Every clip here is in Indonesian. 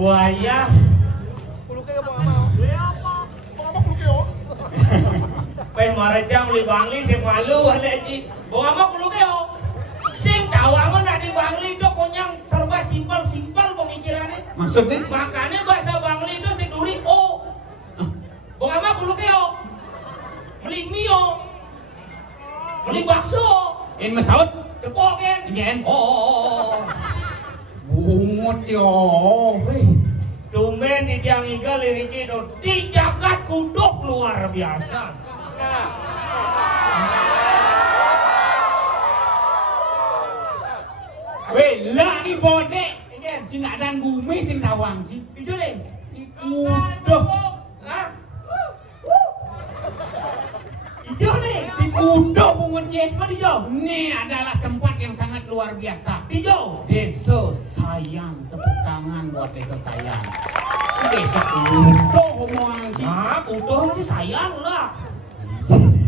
Wayah Kuluke apa mau? Apa? Apa kuluke yo? Pen marajang li bangli sing malu ane ji. Bawa ama kuluke yo. Sing kawangan nak di bangli itu konyang serba simpel-simpel pemikirannya. Maksudnya? Makanya bahasa bangli itu si duri o. Bawa ama kuluke yo. Meli mio. Beli bakso. In masaud. Cepok kan? Ingen. Oh. Bungut yo. Tumben di tiang iga liriki itu di jagat kuduk luar biasa. Weh, lah ni bode. Cina dan gumi sing tawang sih. Itu deh. Di kuduk. Hah? Itu nih. Di kuduk bungut je. Apa dia? Ini adalah tempat yang sangat luar biasa. Dia. Desa Sayang. Tepuk tangan buat Desa Sayang. Desa kuduk ngomong sih. Nah, kuduk masih sayang lah.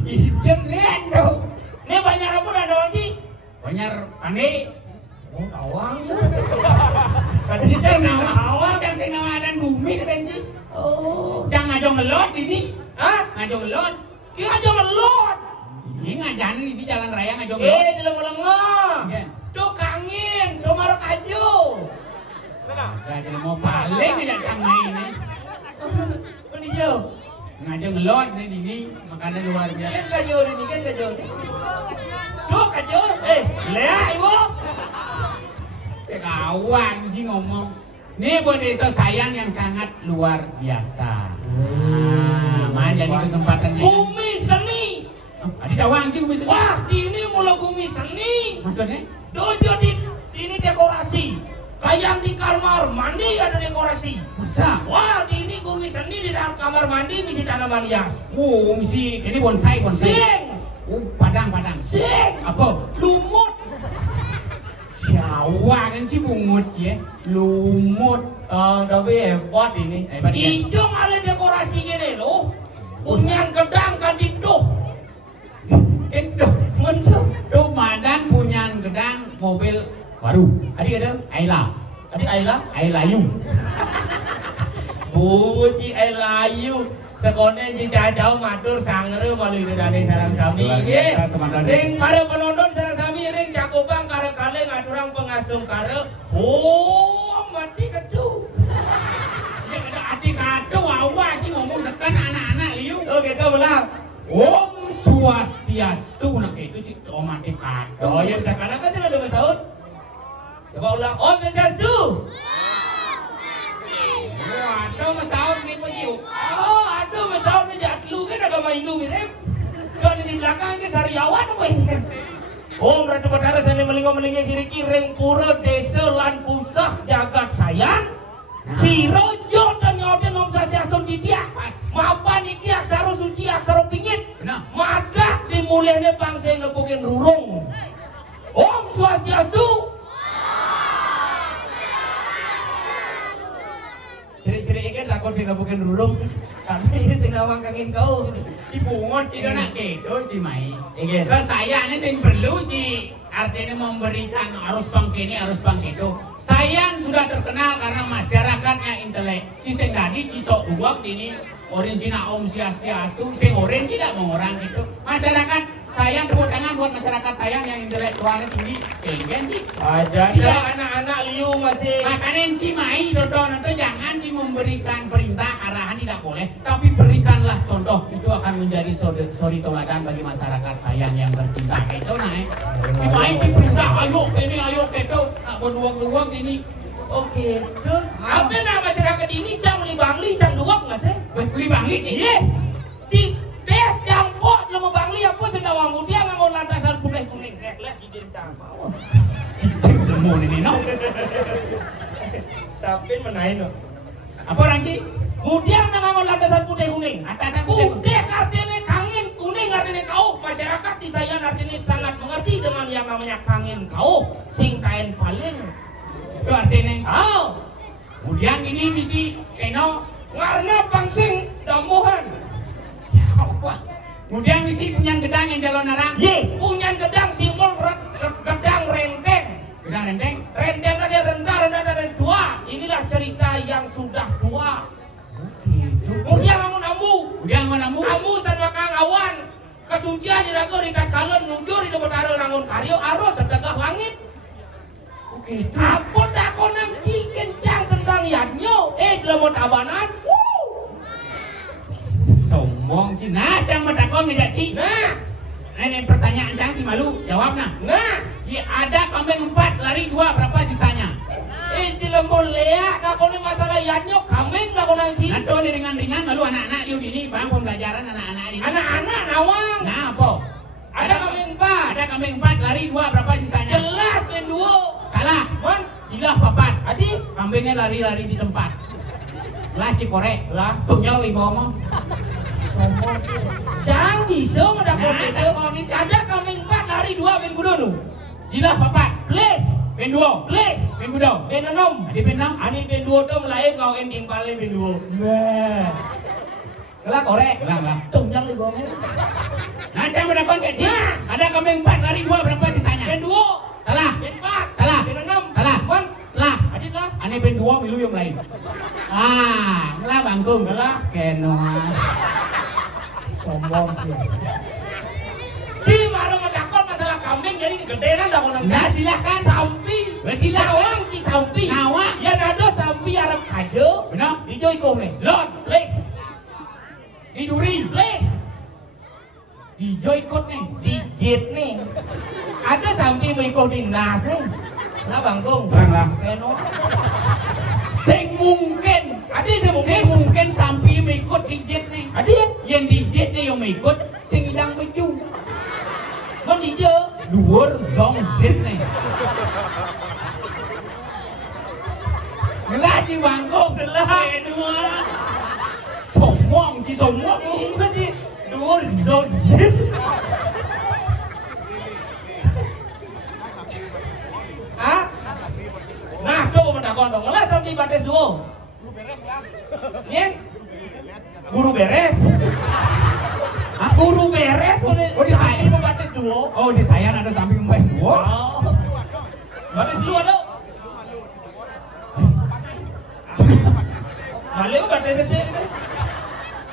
Ijen lihat tuh. Ini banyak apa ada lagi? Banyak aneh. Oh, tawang ya. Di sana awal kan sing dan gumi keren sih. Oh. Jangan ngajong ngelot ini. Hah? Ngajong ngelot. Kita aja ngelot. Ini ngajan di jalan raya ngajong ngelot. Jeleng-jeleng. Iya. Tuh kangin, tuh marok aju. Gak jadi mau paling aja canggih ini. Ini jauh. Ngajong ngelot nih ini makanan luar biasa. Kan kaju ini kan kaju. Tuh kaju. Lihat ibu. Kawan anjing ngomong. Nih buat Desa Sayang yang sangat luar biasa. Main jadi kesempatannya. Bumi seni. Adi tawang anjing bisa. Wah, ini mulai bumi seni. Maksudnya? Dojo di ini dekorasi. Kayak di kamar mandi ada dekorasi. Masa? Wah, di ini bumi seni di dalam kamar mandi misi tanaman hias. Misi ini bonsai. Sing. Padang. Sing. Apa? Lumut. Jawa kan sih bungut ya, lumut. Tapi hebat ini. Ijong ada dekorasi gini loh. Punyan gedang kadiduh. Itu Mentuh. tuh madan punya gedang mobil baru. Adik ada? Ayla, Adik Ayla? Aylayu. Buci Aylayu. Sekolah ji jauh matur sangere malu dari sarang sami. Ring para penonton sarang sami ring cakupang kare kale ngaturang pengasung kare. Oh mati kedu. Yang ada adik kado awak sih ngomong sekan anak-anak liu. Oh gitu belang. Om Swastiastu nak itu sih om adik kado. Oh ya sekarang kan sih ada masaud. Coba ulang. Om Swastiastu. Waduh masaud nih pejiu. Oh aduh masaud nih jatlu kan agama Hindu mirip. Dan di belakang ke sariawan apa ini? Om Ratu Batara sani melinggo-melinggo kiri-kiri pura desa lan pusah jagat sayang. Sirojo dan nyoten Om Swastiastu didiak. Mapan iki aksara suci aksara pingit. Madak dimulyane bangsa nepukin rurung. Om Swastiastu. Ciri-ciri ikan takut sing nepukin rurung. Kami sing nawang kangin kau. Si bungut tidak nak kedo si mai. Iya. Ke saya ini sing perlu si artinya memberikan arus bangkini arus bangkitu. Sayang sudah terkenal karena masyarakatnya intelek. Si sing tadi si sok duak ini original Om Swastiastu. Sing orang tidak mau orang itu. Masyarakat sayang tepuk tangan buat masyarakat sayang yang intelektualnya tinggi. Kan sih. Ada anak-anak liu masih. Makanya si mai nonton jangan si memberikan perintah arahan tidak boleh, tapi berikanlah contoh. Itu akan menjadi suri toladan bagi masyarakat sayang yang tercinta. Itu naik. Si mai si perintah ayo ini ayo itu tak berduang-duang ini. Oke. Apa nama masyarakat ini cang li bangli cang duak nggak sih? Beli bangli sih. Iya. Si des campur lo mau bangli apa sedawang mudia ngangon lantasan kuning-kuning necklace izin campur. Cicing demo ini no. Sapin menaik no. Apa Rangki? Mudia ngangon lantasan kuning-kuning. Atasan kuning. Des artinya kangin, kuning artinya kau. Masyarakat di saya artinya sangat mengerti dengan yang namanya kangin kau. Sing kain paling. Itu artinya. Oh. Kemudian ini misi keno Warna pangsing damuhan. apa? Kemudian misi punya gedang yang jalan narang. Ye, punya gedang simbol gedang renteng. Gedang renteng. Renteng ada rendah dan tua. Inilah cerita yang sudah tua. Kemudian bangun ambu. Kemudian mana mu? Ambu sama kang awan. Kesucian diraga rikat kalon nunjur di betara nangun karyo arus sedekah langit. Oke. Apa tak konam ci kencang tentang yadnyo. Jelemot abanan. Sombong sih. Nah, jangan takon ngejak ci. Nah, Ini pertanyaan Cang si malu, jawab nah. Nah, Ya, ada kambing 4, lari 2, berapa sisanya? ini lembut leak, nak kau ni masalah yanyok kambing nak kau nanti. Nah, tuh ringan-ringan malu anak-anak liu ini, bang pembelajaran anak-anak ini. Anak-anak nawang. Nah, apa? Ada kambing 4. Ada kambing 4, lari 2, berapa sisanya? Jelas main duo. Salah. Mon, Gila papat. adi, Kambingnya lari-lari di tempat. Lah cikorek, lah tunggal ibu ngomong. sombong. Jangan bisa ada kau Nah, itu. kau ni Ada kambing 4 lari 2 main gudonu. Gila papat. Leh, Ben 2, leh, ben gudong. main 6. Ada ben 6. Ani main duo tu melayu kau ending paling main duo. Nah, kelak korek. Lah. Tunggal ibu ngomong. Nah, Cang berdapat gak Cing? Ada kambing 4, lari 2, berapa sisanya? Main duo. Salah. Main 4. Salah. Main 6. Salah. Mon, Lah. adit lah. Ane ben 2 milu yang lain. Ah, ngelah bangkung. Ngelah. Kenoa. Sombong sih. Si baru ngedakon masalah kambing jadi gedean dah kau Nah, silakan. sampi. Wes silakan. Nawang ki sampi. Nawa. Ya nado sampi arep kajo. Benar? Ijo iko me. Lon. Leh, Di duri. leh. Hijau ikut nih. Dijit nih. Ada sampi mau ikut dinas nih. Lah bangkung. Lah. Keno. Sing mungkin. Adi saya mungkin. Sing mungkin sampai mengikut dijet nih. Adi ya. Yang dijet nih yang mengikut. Sing idang baju. Mon dijo. Dhuwur zong zit nih. Ngelah di bangkung. Ngelah. Kedua. Sombong ci sombong. Ini sih dua zozit. Hah? Nah, coba mendakon dong. Ngelas sampai batas duo. Nih, guru beres. Guru beres. Oh, di saya. Ini batas duo. Oh, di saya ada sampai membes dua. Oh, batas duo ada. Malu batas sih.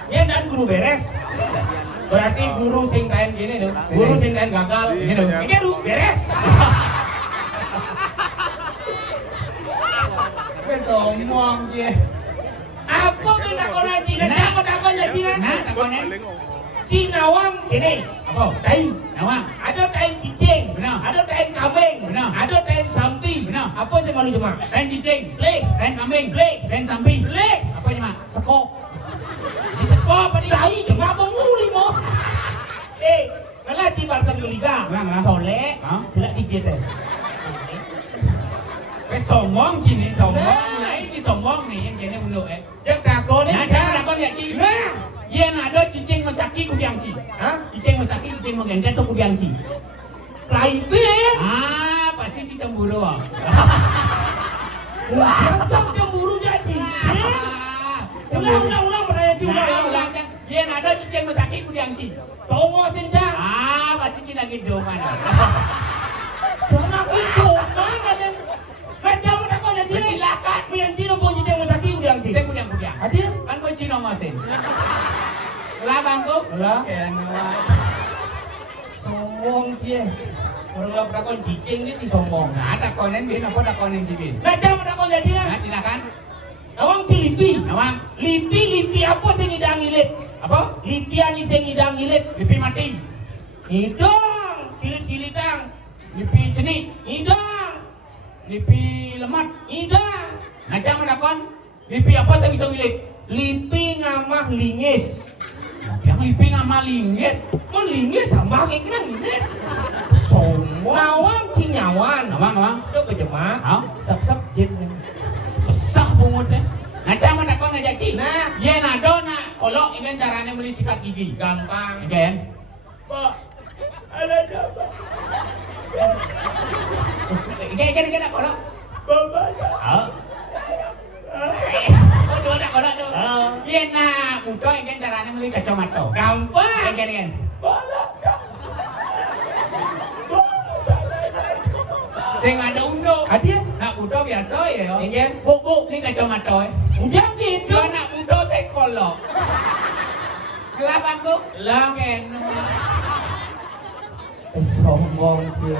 Ya dan guru beres. Berarti guru sing kain gini dong. Guru sing kain gagal. Ini dong. Ini guru beres. Sombong dia. Apa benda kau nak Cina? Siapa takkan ya Cina? Nah, takonnya. Cina wang ini. Apa? Tai. Nawang. Ada tai cicing. Benar. Ada tai kambing. Benar. Ada tai sampi. Benar. Apa sih malu cuma? Ren cicing. Leh. Ren kambing. Leh. Ren samping. Leh. Apa cuma? Sekok. Di sekolah apa nih? Tai cuma penguli mo. Kalau cibar sambil liga. Lah. Soleh. Hah? Silak dikit eh. Wes sombong sini sombong. Nah. Nah, ini sombong nih yang kene unduk Cek takon Nah, saya takon ya Ci. Nah. Yen ada cicing masaki kudiang Ci. Hah? Cicing masaki cicing menggendet tuh kudiang Ci. Laibin. Ah, pasti Ci cemburu. Ah. Macam cemburu jadi. Ulang beraya cuma Nah, ya ulang kan. Yen ada cicing masaki kudiang Ci. Tongosin cak. Ah, pasti Ci lagi doman. Kenapa itu? Mana sih? Macam mana kau jadi? Silakan. Yang Cina pun jadi yang sakit udah yang Saya kudiang. Hadir? Kan kau Cina masin. Lah bangku. Lah. Kena. Sombong sih. Orang nggak pernah kau cicing ni sombong. Nah, ada konen bin apa ada konen cibin. Macam mana kau jadi? Nah, silakan. Awang cilipi. Nawang. Lipi apa sih ngidang ilit? Apa? Lipi ani sih ngidang ilit. Lipi mati. Hidang. Kilit-kilitang. Lipi cenik. Hidang. Lipi lemat. Hidang. Ngaca menakon. Lipi apa saya bisa wilit? Lipi ngamah lingis. Yang lipi ngamal linggis. Mau lingis sama kayak kena ngilit. Sombong. Nawang cinyawan. Nawang. Itu kejemak. Hah? Sep-sep jin. Besar bungutnya. Ngaca menakon ngajak Ci. Nah. Yen ada nak kolok ikan caranya beli sikat gigi. Gampang. Ikan. Pak. Ada siapa? Ikan nak kolok. Bapak. Oh. Oh, nak kolok tu. Yen nak mudah ikan caranya beli kacamata. Gampang. Ikan. Sing ada unduk. Hadir? Nak muda biasa ya. Ikan? Buk ni kacamata. Udah gitu. Dia nak muda saya kolok. Kelap aku. Lah. Ken. Sombong sih.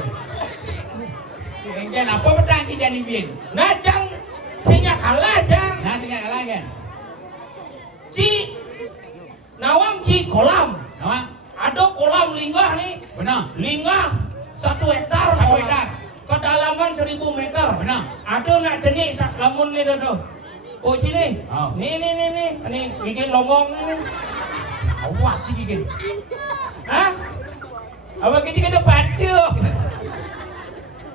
Ikan apa petang kita ni bin? Nah, jang. Sinya kalah, jang. Nah, singa kalah kan. Ci. Nawang ci kolam. Nawang. Ada kolam linggah nih. Benar. Linggah 1 hektar. 1 hektar. Kedalaman 1000 meter. Benar. Ada nak jenis sak lamun nih dodo. Oh sini. Oh. Nih. Ini gigit longgong nih. Awak sih gigit. Hah? Awak gigit ke depan tuh.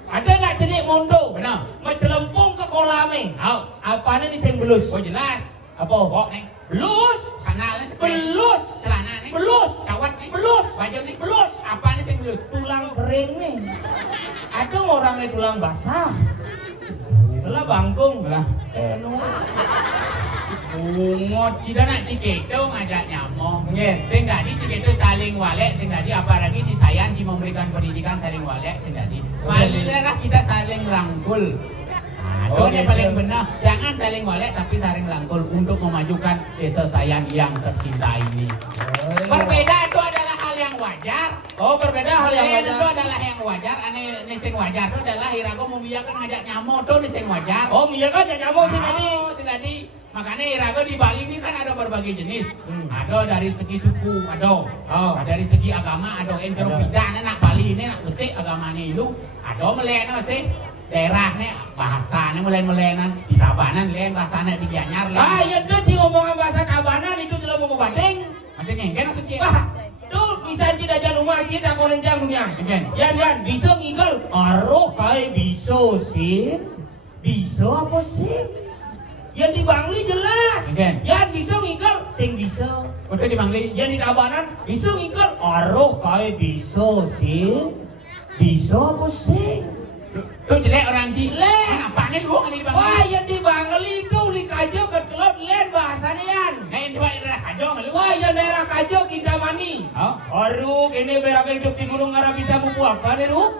Ada nak jenis mondo. Benar. Mencelempung ke kolamnya. Tahu. Apanya nih sing belus? Oh jelas. Apa? Kok nih? Belus. Sandalnya Belus. celana nih. Belus. Cawat nih. Belus. Baju nih. Belus. Apa nih sing belus? Tulang kering nih. Ada orangnya tulang basah. Belah bangkung. Belah. Bungot cida nak ciketo ngajak nyamong. Nggih. Sing tadi ciketo saling walek, sing tadi apalagi disayang memberikan pendidikan saling walek, sing tadi. Marilah kita saling rangkul. Nah, itu yang paling benar. Jangan saling walek tapi saling rangkul untuk memajukan desa sayang yang tercinta ini. Berbeda itu adalah hal yang wajar. Oh, berbeda hal yang wajar. Itu adalah yang wajar. Ane sing wajar itu adalah Irago membiarkan ngajak nyamuk tuh sing wajar. Oh, iya kan ya nyamuk sih tadi. Sing tadi. Makanya Irago di Bali ini kan ada berbagai jenis. Ada dari segi suku, ada. Dari segi agama, ada. Enteropida, anak Bali ini nak besik agamanya itu. Ada melena sih. Daerahnya bahasanya melen-melenan di Tabanan lain bahasanya di Gianyar lain. Ah, ya tuh sih ngomongin bahasa Tabanan itu jelas mau banding. Ada ngengken maksud cik. Wah, tuh bisa tidak jangan rumah sih tak kolencang dunia. Yan bisa ngigel. Aroh kayak bisa sih. Bisa apa sih? Yang di Bangli jelas. Yan bisa ngigel, sing bisa. Kau di Bangli. Yang di Tabanan bisa ngigel. Aroh kayak bisa sih. Bisa apa sih? Tuh jelek orang Ci. Jelek. Kenapa nih doang di Bangli? Wah, yang di Bangli itu di Kajo ke Kelot lain bahasanya Yan. Nah, ini coba daerah Kajo nggak lu? Wah, yang daerah Kajo Kintamani. Oh. Aruk ini berapa hidup di Gunung Ngara bisa buku apa nih Ruk?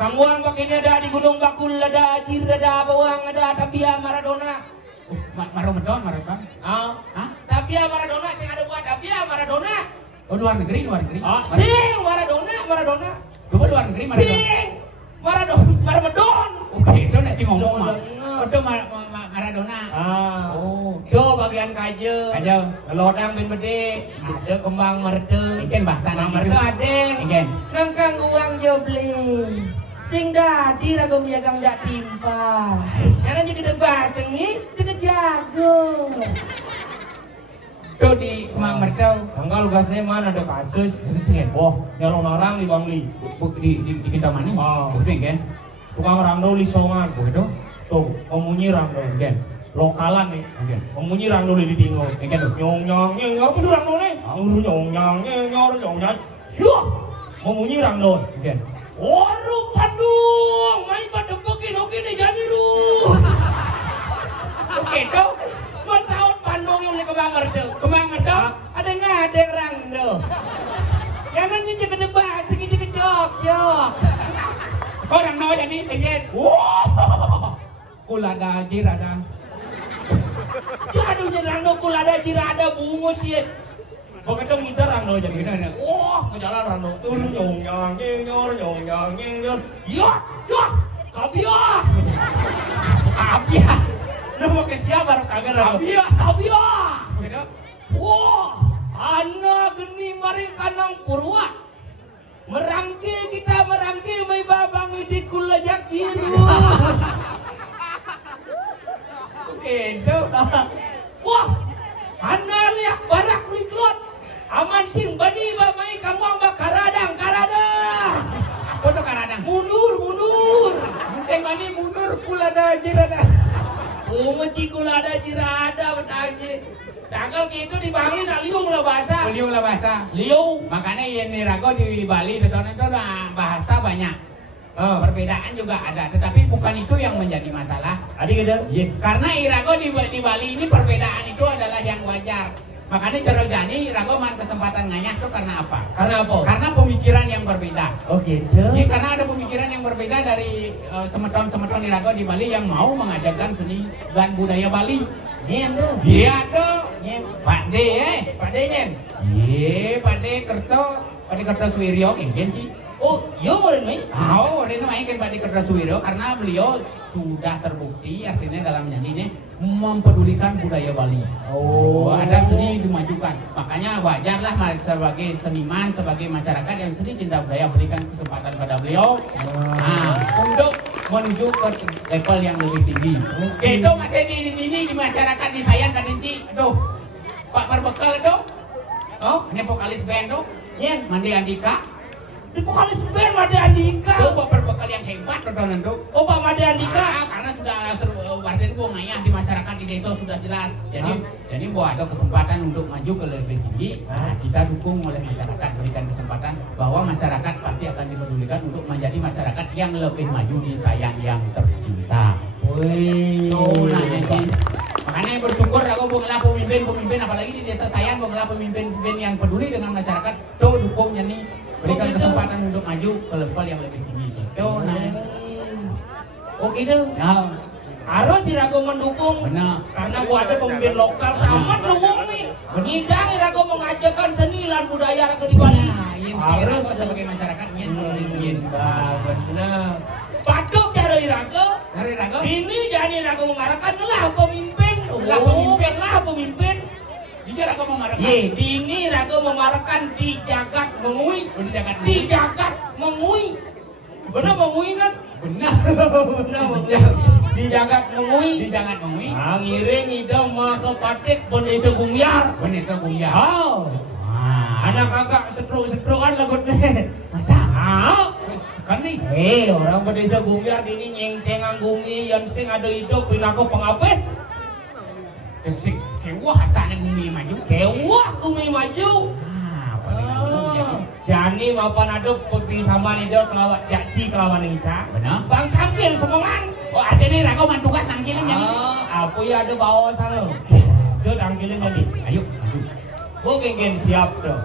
Kang Wang bak ini ada di Gunung Bakul ada Ajir ada Bawang ada Tapia Maradona. Maradona. Ah, Tapia Maradona sing ada buat Tapia Maradona. Oh, luar negeri. Ah, sing Maradona. Coba luar negeri Maradona. Sing Maradona. Oke, itu nak Ci ngomong mah. Itu Maradona. Oh, jo bagian Kajo. Lodang bin bede, ada kembang merde. Ikan bahasa Kembang nanti. merde ada. Ikan. Nangkang uang jobleng. Sing dadi rago miagang dak timpa. Karena jadi gede baseng nih, jadi jago. Itu di Kemang Mertau. Tanggal gasnya mana ada kasus? Itu heboh, nyolong orang di Bangli. Di Kintamani. Betul kan? Tukang rando lisongan. Begitu. Tuh, pemunyi rando. Kan. Lokalan nih. Kan. Pemunyi rando di tinggal. Kan. Nyong apa sih rando nih? Nyong. Yuh, pemunyi rando. Kan. Waru Bandung, main pada bekin oke nih jadi ru. Begitu. Masaut Bandung yang di Kemang Merdo. Ada nggak ada yang rando? Yang nanti jaga debat, segi cok. Kau orang no jadi tinggal. Wow. Kulada jirada. Aduh jadi rando kulada jirada bungut ya. Begitu ngidar rando jadi gini. Wah, ngejalan rando. Turun nyong. Yah, kabia. Lu mau ke siapa kagak rando? Kabia. Begitu. Wah, anak geni mari kanang purwa. Kita merangki may babang di kulajak kiru. Begitu. Wah, anak lihat barak liklot. Aman sing bani ba may kamwang ba karadang. Apa tuh karadang? Mundur. Sing mani mundur kulada jirada. Meci kulada jirada betaje. Tanggal gitu di Bali nak liung lah bahasa. Liung lah bahasa. Liung. Makanya yang Rago di Bali itu bahasa banyak. Perbedaan juga ada, tetapi bukan itu yang menjadi masalah. Adik ada? Ya, karena Irago di Bali ini perbedaan itu adalah yang wajar. Makanya Cerojani Irago man kesempatan nganyah itu karena apa? Karena apa? Karena pemikiran yang berbeda. Oh gitu. Ya, karena ada pemikiran yang berbeda dari semeton-semeton Irago di Bali yang mau mengajarkan seni dan budaya Bali. Nyem tuh. Iya tuh. Nyem. Pak D Pak D nyem. Iya, Pak D Kerto Swiryo ingin sih. Oh, iya meureun mah. Oh, ini mainkan Pak Diki Kertasuwiro karena beliau sudah terbukti artinya dalam nyanyinya mempedulikan budaya Bali. Oh, Adat seni dimajukan. Makanya wajarlah sebagai seniman, sebagai masyarakat yang seni cinta budaya berikan kesempatan pada beliau. Nah, untuk menuju ke level yang lebih tinggi. Itu masih di masyarakat di Sayan kan Inci. Aduh, Pak Perbekal itu. Oh, ini vokalis band tuh. Nyen, Mandi Andika. Di vokalis band Made Andika. Tuh Pak Perbekal yang hebat tontonan tuh. Oh, Pak Made Andika. Karena sudah warga itu ngayah di masyarakat di desa sudah jelas. Jadi bahwa ada kesempatan untuk maju ke lebih tinggi, kita dukung oleh masyarakat, berikan kesempatan bahwa masyarakat pasti akan dipedulikan untuk menjadi masyarakat yang lebih maju di Sayan yang tercinta. Wih. Makanya bersyukur aku mengelah pemimpin apalagi di desa Sayan mengelah pemimpin yang peduli dengan masyarakat. Tuh dukung nih, berikan kesempatan untuk maju ke level yang lebih tinggi. Oh gitu. Nah, harus Irago mendukung. benar. Karena gua ada pemimpin lokal tamat dukung nih. Ngidang Irago mengajarkan seni dan budaya Irago di Bali. Harus sebagai masyarakat yen. Benar. Patok cara Irago. Dari Rago. Ini jadi Irago mengarahkan lah pemimpin. Lah pemimpin. Jujur aku mau marah. Ye, dini Rago memarahkan di jagat mengui. Di jagat mengui. Benar mengui kan? Benar. Benar mengui. Di jagat mengui. Di jangan mengui. Ngiring idam mah ke patik bendesa gumyar. Bener gumya. Oh. Anak kakak setruk-setrukan lagut-nih. Masa? Wis Kan nih. orang bendesa gumyar dini nyengcengang gumi yang sing ada hidup pinako pengabeh. Cek kewah hasannya gumi maju. Kewah gumi maju. Jani mapan ada putih sama nih dia kelawat jaci kelawan Ica. Benar. Bang tangkil semangan. Oh artinya Rago mantugas tangkilin jadi. Apa ya ada bawa sana. Dia tangkilin jadi. Ayo maju. Oke, siap tuh.